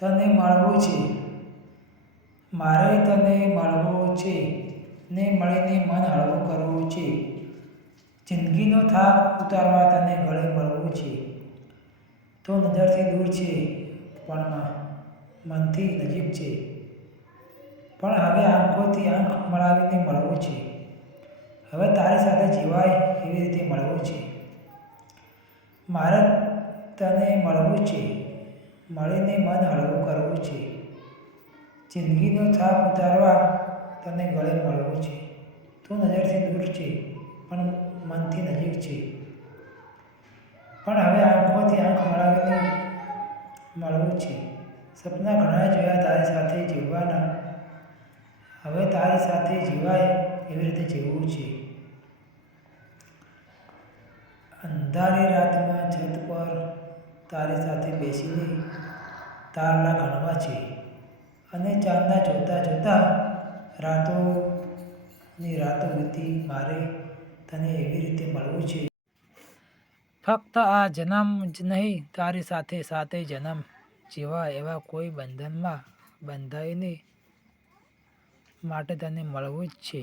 તને મળવું છે, મારે તને મળવું છે ને મળીને મન હળવું કરવું છે. જિંદગીનો થાક ઉતારવા તને ગળે મળવું છે. તો નજરથી દૂર છે પણ મનથી નજીક છે. પણ હવે આંખોથી આંખ મળાવીને મળવું છે. હવે તારી સાથે જીવાય એવી રીતે મળવું છે. મારે તને મળવું છે, મળીને મન હળવું કરવું છે. જિંદગીનો થાક ઉતારવા તને ગળે મળવું છે. તું નજરથી દૂર છે પણ મનથી નજીક છે. પણ હવે આંખોથી આંખ મળાવીને મળવું છે. સપના ઘણા જોયા તારી સાથે જીવવાના, હવે તારી સાથે જીવાય એવી રીતે જીવવું છે. અંધારી રાતમાં છત પર તારી સાથે બેસીને તારલા ગણવા છે અને ચાંદા જોતા જોતા રાતોની રાતો વીતી મારે તને એવી રીતે મળવું છે. ફક્ત આ જન્મ જ નહીં, તારી સાથે સાતેય જન્મ જીવાય એવા કોઈ બંધનમાં બંધાઈને માટે તને મળવું જ છે.